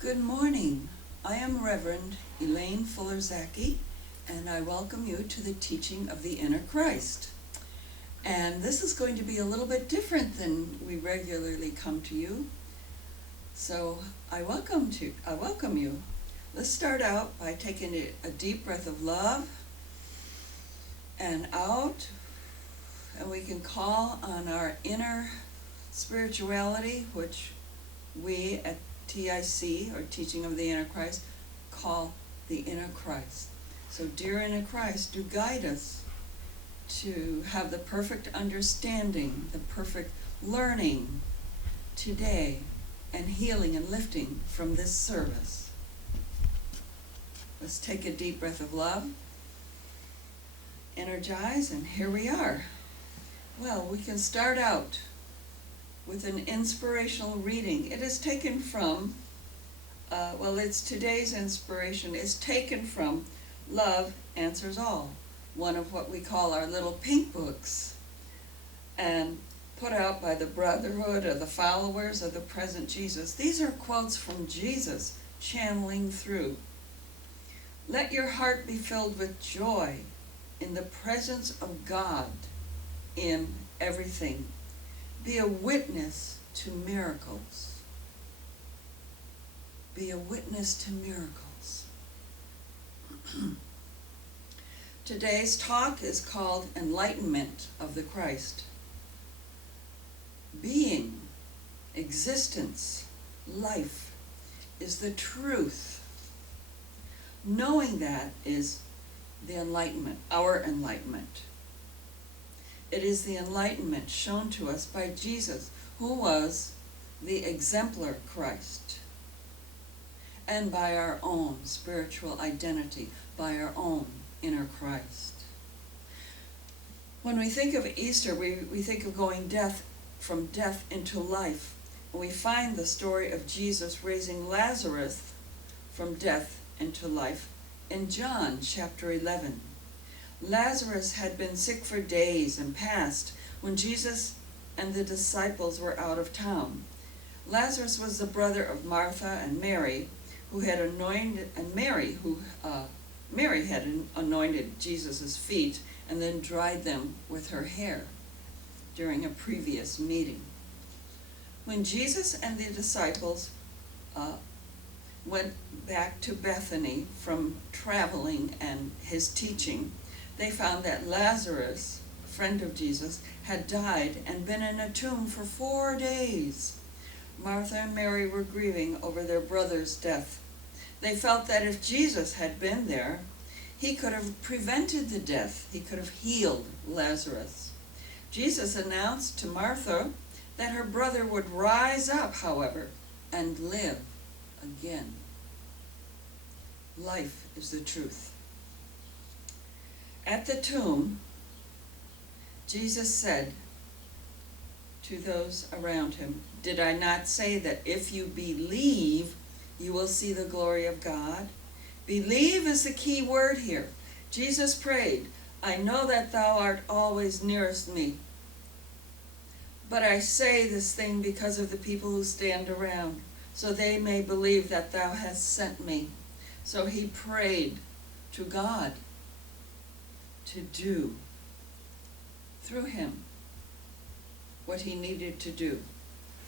Good morning. I am Reverend Elaine Fuller-Zachey, and I welcome you to the teaching of the Inner Christ. And this is going to be a little bit different than we regularly come to you. So I welcome you. Let's start out by taking a deep breath of love and out, and we can call on our inner spirituality, which we at TIC, or Teaching of the Inner Christ, call the Inner Christ. So, dear Inner Christ, do guide us to have the perfect understanding, the perfect learning today, and healing and lifting from this service. Let's take a deep breath of love, energize, and here we are. Well, we can start out with an inspirational reading. It is taken from, it's today's inspiration. It's taken from Love Answers All, one of what we call our little pink books, and put out by the Brotherhood of the Followers of the Present Jesus. These are quotes from Jesus channeling through. Let your heart be filled with joy in the presence of God in everything. Be a witness to miracles. Be a witness to miracles. Today's talk is called Enlightenment of the Christ. Being, existence, life is the truth. Knowing that is the enlightenment, our enlightenment. It is the enlightenment shown to us by Jesus, who was the exemplar Christ, and by our own spiritual identity, by our own inner Christ. When we think of Easter, we think of going from death into life. And we find the story of Jesus raising Lazarus from death into life in John chapter 11. Lazarus had been sick for days and passed when Jesus and the disciples were out of town. Lazarus was the brother of Martha and Mary, Mary had anointed Jesus' feet and then dried them with her hair during a previous meeting. When Jesus and the disciples went back to Bethany from traveling and his teaching, they found that Lazarus, a friend of Jesus, had died and been in a tomb for 4 days. Martha and Mary were grieving over their brother's death. They felt that if Jesus had been there, he could have prevented the death. He could have healed Lazarus. Jesus announced to Martha that her brother would rise up, however, and live again. Life is the truth. At the tomb, Jesus said to those around him, "Did I not say that if you believe, you will see the glory of God?" Believe is the key word here. Jesus prayed, "I know that thou art always nearest me, but I say this thing because of the people who stand around, so they may believe that thou hast sent me." So he prayed to God to do through him what he needed to do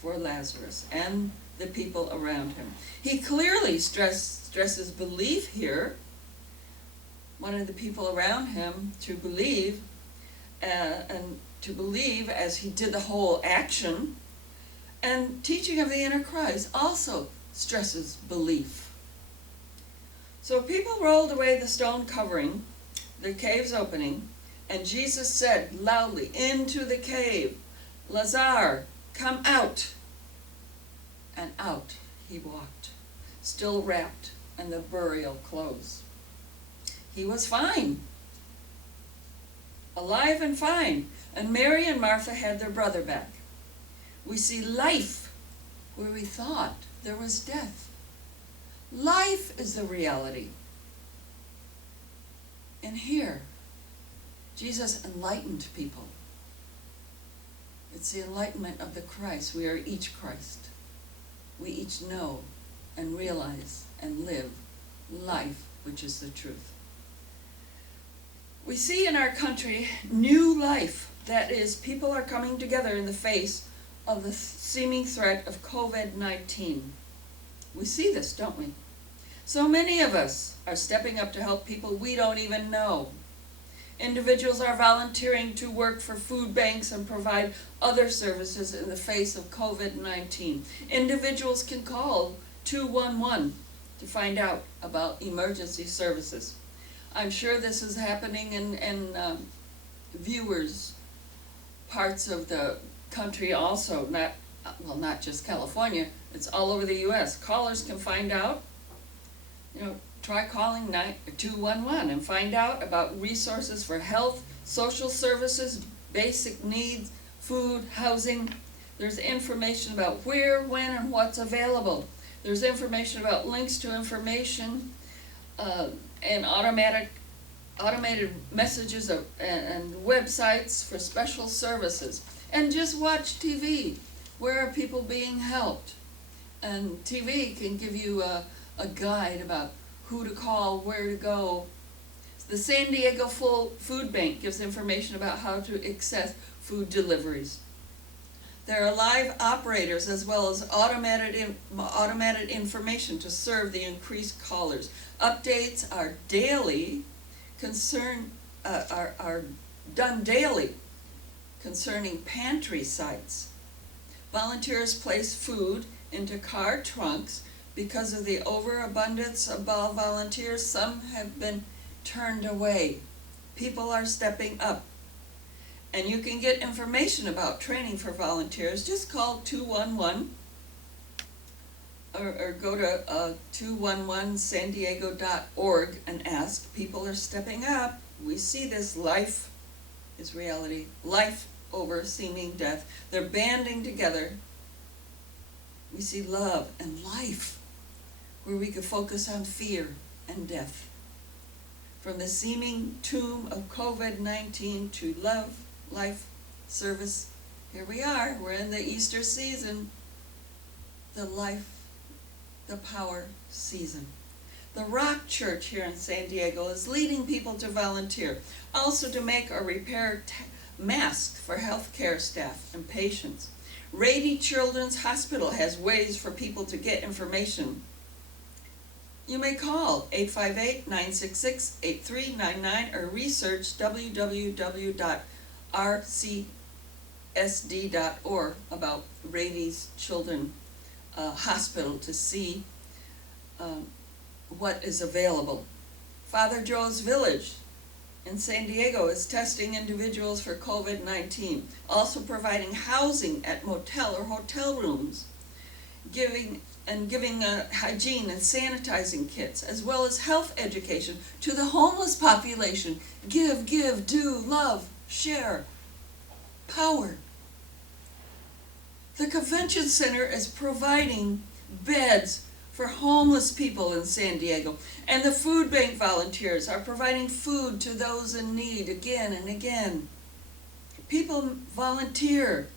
for Lazarus and the people around him. He clearly stresses belief here. Wanted the people around him to believe, and to believe as he did the whole action. And teaching of the Inner Christ also stresses belief. So people rolled away the stone covering, the cave's opening, and Jesus said loudly into the cave, "Lazarus, come out." And out he walked, still wrapped in the burial clothes. He was fine, alive and fine, and Mary and Martha had their brother back. We see life where we thought there was death. Life is the reality. And here, Jesus enlightened people. It's the enlightenment of the Christ. We are each Christ. We each know and realize and live life, which is the truth. We see in our country new life. That is, people are coming together in the face of the seeming threat of COVID-19. We see this, don't we? So many of us are stepping up to help people we don't even know. Individuals are volunteering to work for food banks and provide other services in the face of COVID-19. Individuals can call 211 to find out about emergency services. I'm sure this is happening in viewers' parts of the country also, not just California, it's all over the U.S. Callers can find out, try calling 211 and find out about resources for health, social services, basic needs, food, housing. There's information about where, when, and what's available. There's information about links to information and automated messages and websites for special services. And just watch TV. Where are people being helped? And TV can give you a guide about who to call, where to go. The San Diego Food Bank gives information about how to access food deliveries. There are live operators as well as automated information to serve the increased callers. Updates are daily, are done daily concerning pantry sites. Volunteers place food into car trunks. Because of the overabundance of volunteers, some have been turned away. People are stepping up. And you can get information about training for volunteers. Just call 211 or go to 211sandiego.org and ask. People are stepping up. We see this. Life is reality. Life over seeming death. They're banding together. We see love and life, where we could focus on fear and death. From the seeming tomb of COVID-19 to love, life, service, here we are. We're in the Easter season, the life, the power season. The Rock Church here in San Diego is leading people to volunteer, also to make or repair masks for healthcare staff and patients. Rady Children's Hospital has ways for people to get information. You may call 858-966-8399 or research www.rcsd.org about Rady's Children's Hospital to see what is available. Father Joe's Village in San Diego is testing individuals for COVID-19, also providing housing at motel or hotel rooms, giving hygiene and sanitizing kits, as well as health education to the homeless population. Give, do, love, share, power. The convention center is providing beds for homeless people in San Diego, and the food bank volunteers are providing food to those in need again and again. People volunteer.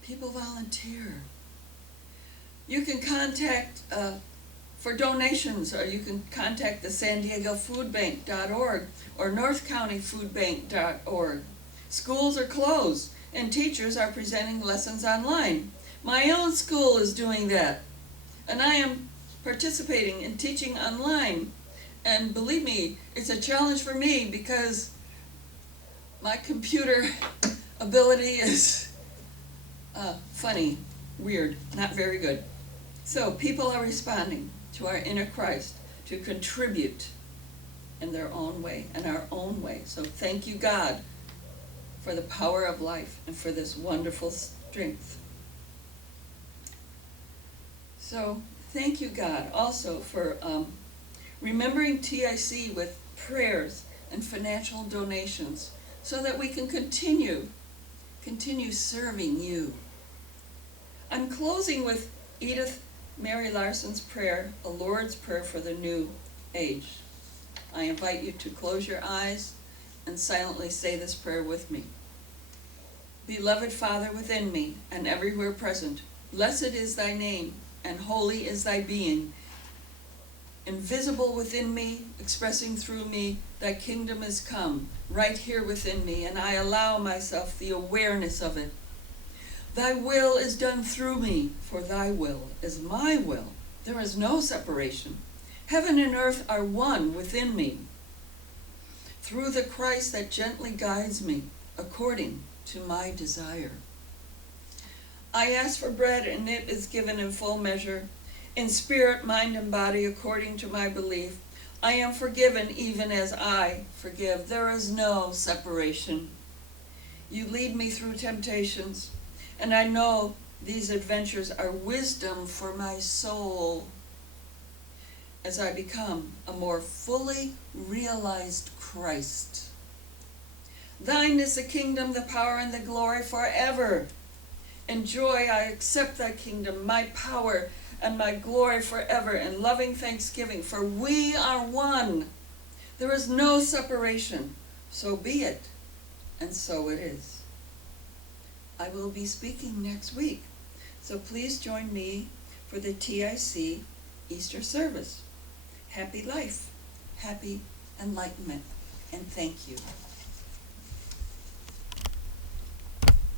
People volunteer. You can contact for donations, or you can contact the San Diego Foodbank.org or NorthCountyFoodBank.org. Schools are closed and teachers are presenting lessons online. My own school is doing that, and I am participating in teaching online. And believe me, it's a challenge for me because my computer ability is funny, weird, not very good. So people are responding to our inner Christ to contribute in their own way, in our own way. So thank you, God, for the power of life and for this wonderful strength. So thank you, God, also for remembering TIC with prayers and financial donations so that we can continue serving you. I'm closing with Edith Mary Larson's prayer, a Lord's Prayer for the New Age. I invite you to close your eyes and silently say this prayer with me. Beloved Father within me and everywhere present, Blessed is thy name, and holy is thy being. Invisible within me, expressing through me, thy kingdom is come, right here within me, and I allow myself the awareness of it. Thy will is done through me, for thy will is my will. There is no separation. Heaven and earth are one within me. Through the Christ that gently guides me, according to my desire. I ask for bread, and it is given in full measure, in spirit, mind, and body, according to my belief. I am forgiven even as I forgive. There is no separation. You lead me through temptations, and I know these adventures are wisdom for my soul as I become a more fully realized Christ. Thine is the kingdom, the power, and the glory forever. In joy I accept thy kingdom, my power, and my glory forever, in loving thanksgiving, for we are one. There is no separation. So be it, and so it is. I will be speaking next week, so please join me for the TIC Easter service. Happy life, happy enlightenment, and thank you.